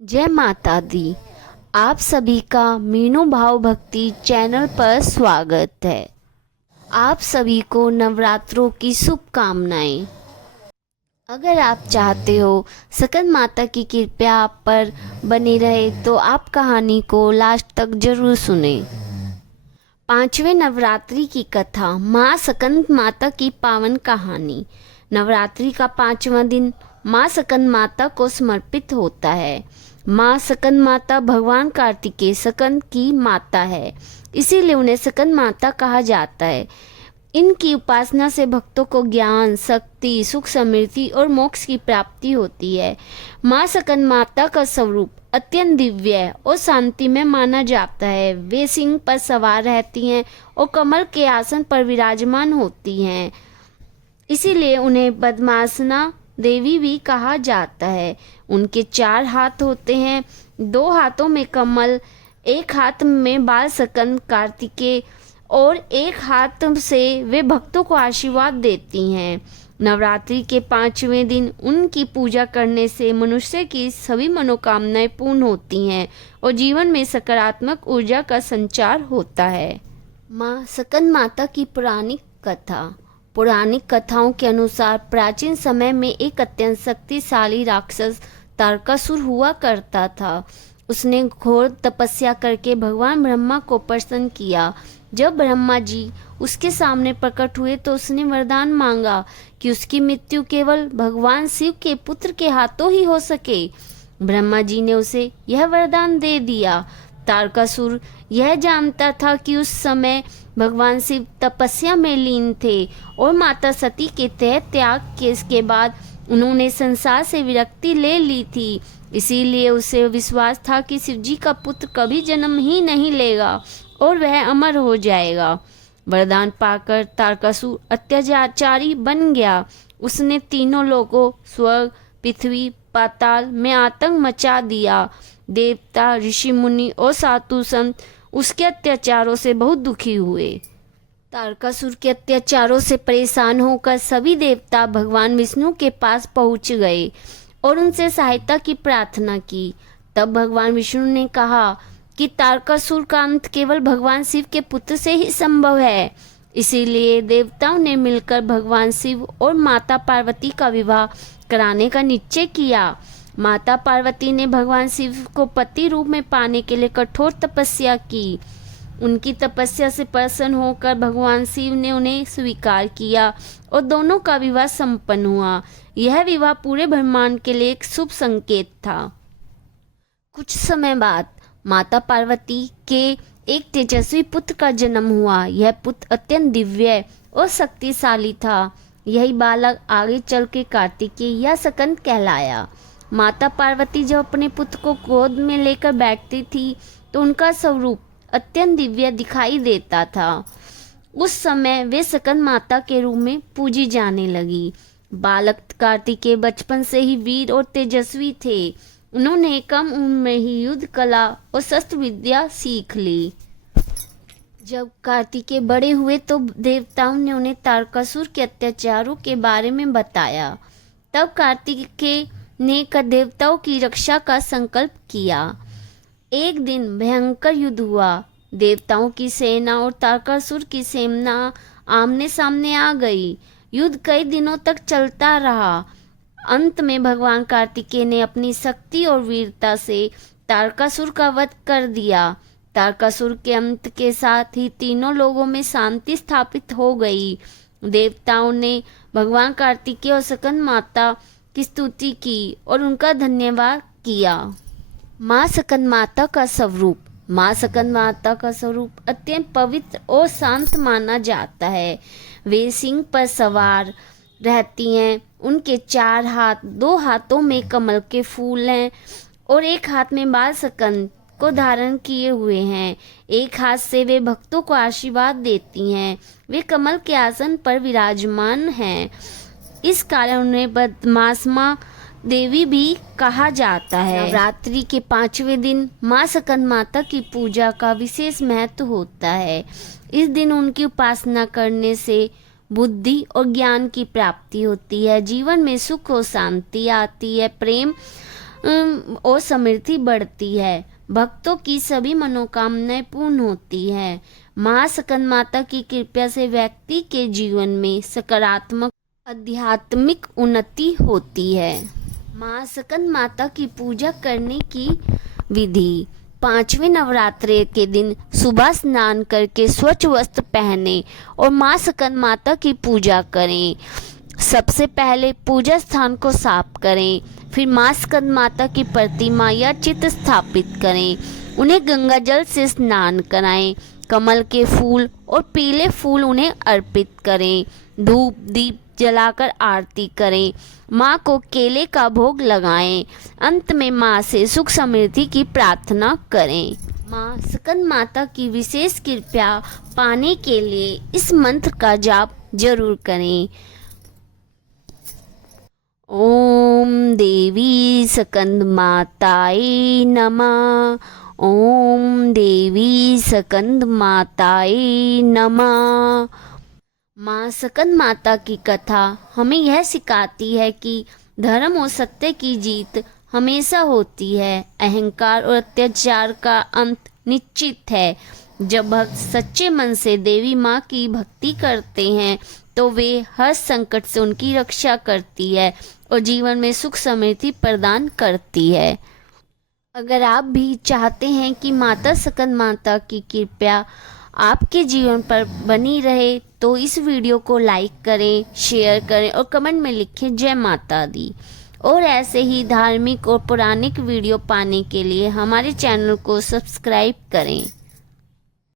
जय माता दी। आप सभी का मीनू भाव भक्ति चैनल पर स्वागत है। आप सभी को नवरात्रों की शुभकामनाएं। अगर आप चाहते हो सकल माता की कृपा आप पर बनी रहे तो आप कहानी को लास्ट तक जरूर सुने। पांचवें नवरात्रि की कथा, माँ सकंद माता की पावन कहानी। नवरात्रि का पांचवा दिन माँ सकंद माता को समर्पित होता है। माँ सकंद माता भगवान कार्तिकेय सकंद की माता है, इसीलिए उन्हें सकंद माता कहा जाता है। इनकी उपासना से भक्तों को ज्ञान, शक्ति, सुख, समृद्धि और मोक्ष की प्राप्ति होती है। माँ सकंद माता का स्वरूप अत्यंत दिव्य और शांति में माना जाता है। वे सिंह पर सवार रहती हैं और कमल के आसन पर विराजमान होती हैं, इसीलिए उन्हें पद्मासना देवी भी कहा जाता है। उनके 4 हाथ होते हैं, 2 हाथों में कमल, एक हाथ में बाल सकंद कार्तिकेय और एक हाथ से वे भक्तों को आशीर्वाद देती हैं। नवरात्रि के 5वें दिन उनकी पूजा करने से मनुष्य की सभी मनोकामनाएं पूर्ण होती हैं और जीवन में सकारात्मक ऊर्जा का संचार होता है। माँ सकंद माता की पौराणिक कथा। पौराणिक कथाओं के अनुसार प्राचीन समय में एक अत्यंत शक्तिशाली राक्षस तारकासुर हुआ करता था। उसने घोर तपस्या करके भगवान ब्रह्मा को प्रसन्न किया। जब ब्रह्मा जी उसके सामने प्रकट हुए तो उसने वरदान मांगा कि उसकी मृत्यु केवल भगवान शिव के पुत्र के हाथों ही हो सके। ब्रह्मा जी ने उसे यह वरदान दे दिया। तारकासुर यह जानता था कि उस समय भगवान शिव तपस्या में लीन थे और माता सती के तह त्याग के बाद उन्होंने संसार से विरक्ति ले ली थी। इसीलिए उसे विश्वास था कि शिव जी का पुत्र कभी जन्म ही नहीं लेगा और वह अमर हो जाएगा। वरदान पाकर तारकासुर अत्याचारी बन गया। उसने तीनों लोगों स्वर्ग, पृथ्वी, पाताल में आतंक मचा दिया। देवता, ऋषि मुनि और साधु संत उसके अत्याचारों से बहुत दुखी हुए। तारकासुर के अत्याचारों से परेशान होकर सभी देवता भगवान विष्णु के पास पहुंच गए और उनसे सहायता की प्रार्थना की। तब भगवान विष्णु ने कहा कि तारकासुर का अंत केवल भगवान शिव के पुत्र से ही संभव है। इसीलिए देवताओं ने मिलकर भगवान शिव और माता पार्वती का विवाह कराने का निश्चय किया। माता पार्वती ने भगवान शिव को पति रूप में पाने के लिए कठोर तपस्या की। उनकी तपस्या से प्रसन्न होकर भगवान शिव ने उन्हें स्वीकार किया और दोनों का विवाह संपन्न हुआ। यह विवाह पूरे ब्रह्मांड के लिए एक शुभ संकेत था। कुछ समय बाद माता पार्वती के एक तेजस्वी पुत्र का जन्म हुआ। यह पुत्र अत्यंत दिव्य और शक्तिशाली था। यही बालक आगे चल के कार्तिकेय या सकंद कहलाया। माता पार्वती जब अपने पुत्र को गोद में लेकर बैठती थी तो उनका स्वरूप अत्यंत दिव्य दिखाई देता था। उस समय वे सकंद माता के रूप में पूजी जाने लगी। बालक कार्तिकेय बचपन से ही वीर और तेजस्वी थे। उन्होंने कम उम्र में ही युद्ध कला और शस्त्र विद्या सीख ली। जब कार्तिकेय बड़े हुए तो देवताओं ने उन्हें तारकासुर के अत्याचारों के बारे में बताया। तब कार्तिकेय ने देवताओं की रक्षा का संकल्प किया। एक दिन भयंकर युद्ध हुआ। देवताओं की सेना और तारकासुर की सेना आमने सामने आ गई। युद्ध कई दिनों तक चलता रहा। अंत में भगवान कार्तिकेय ने अपनी शक्ति और वीरता से तारकासुर का वध कर दिया। तारकासुर के अंत के साथ ही तीनों लोगों में शांति स्थापित हो गई। देवताओं ने भगवान कार्तिकेय और सकंद माता की स्तुति की और उनका धन्यवाद किया। माँ सकंद माता का स्वरूप। माँ सकंद माता का स्वरूप अत्यंत पवित्र और शांत माना जाता है। वे सिंह पर सवार रहती हैं। उनके 4 हाथ, 2 हाथों में कमल के फूल हैं और एक हाथ में बाल सकंद को धारण किए हुए हैं। एक हाथ से वे भक्तों को आशीर्वाद देती हैं। वे कमल के आसन पर विराजमान हैं, इस कारण उन्हें पद्मासना देवी भी कहा जाता है। नवरात्रि के 5वें दिन माँ सकंद माता की पूजा का विशेष महत्व होता है। इस दिन उनकी उपासना करने से बुद्धि और ज्ञान की प्राप्ति होती है। जीवन में सुख और शांति आती है। प्रेम और समृद्धि बढ़ती है। भक्तों की सभी मनोकामनाएं पूर्ण होती है। माँ स्कंद माता की कृपा से व्यक्ति के जीवन में सकारात्मक आध्यात्मिक उन्नति होती है। माँ स्कंद माता की पूजा करने की विधि। 5वें नवरात्रे के दिन सुबह स्नान करके स्वच्छ वस्त्र पहने और माँ स्कंद माता की पूजा करें। सबसे पहले पूजा स्थान को साफ करें, फिर माँ स्कंद माता की प्रतिमा या चित्र स्थापित करें। उन्हें गंगा जल से स्नान कराएं। कमल के फूल और पीले फूल उन्हें अर्पित करें। धूप दीप जलाकर आरती करें। माँ को केले का भोग लगाएं। अंत में माँ से सुख समृद्धि की प्रार्थना करें। माँ स्कंद माता की विशेष कृपा पाने के लिए इस मंत्र का जाप जरूर करें। ओम देवी स्कंद माताये नमः। ओम देवी स्कंद माताये नमः। माँ स्कंद माता की कथा हमें यह सिखाती है कि धर्म और सत्य की जीत हमेशा होती है। अहंकार और अत्याचार का अंत निश्चित है। जब भक्त सच्चे मन से देवी माँ की भक्ति करते हैं तो वे हर संकट से उनकी रक्षा करती है और जीवन में सुख समृद्धि प्रदान करती है। अगर आप भी चाहते हैं कि माता स्कंद माता की कृपा आपके जीवन पर बनी रहे तो इस वीडियो को लाइक करें, शेयर करें और कमेंट में लिखें जय माता दी। और ऐसे ही धार्मिक और पौराणिक वीडियो पाने के लिए हमारे चैनल को सब्सक्राइब करें।